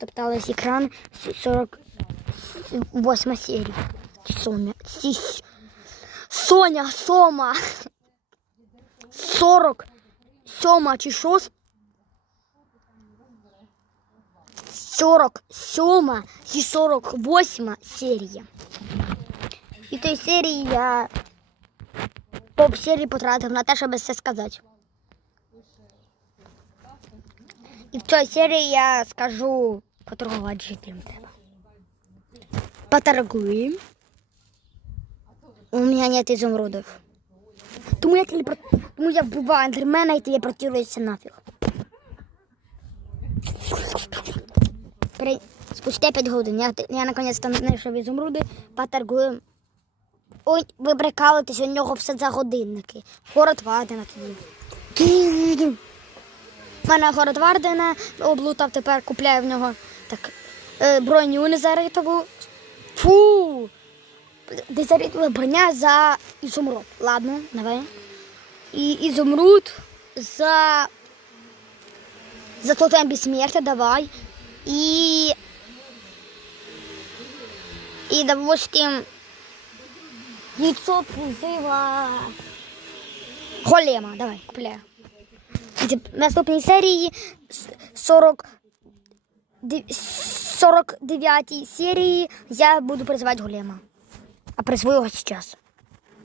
топталась екран с- 48 серия. Соня. Сись. Соня, Сома. 40. Сьома чи шост. 47 чи 48 серія. І в тій серії я топ серії потратив на те, щоб все сказати. І в цій серії я скажу поторгувати жителям треба. Поторгуем. У меня нет изумрудов. Тому я телепорт... Тому я вбиваю андермена і телепортируюся нафіг. При... Спустя 5 годин. Я, я наконец-то знайшов ізумруди, поторгуємо. Ой, ви прикалуєтесь, у нього все за годинники. Город Вардена тоді. У мене город Вардена, облутав, тепер купляю в нього так, е, броню незаритову. Фу! Незаритова броня за ізумруд. Ладно, давай. І ізумруд за. За тотем безсмертя давай. І. І допустим. Яйцо призива. Голема, давай, купляю. В наступній серії 40 49 серії я буду призивати голема. А призву його зараз.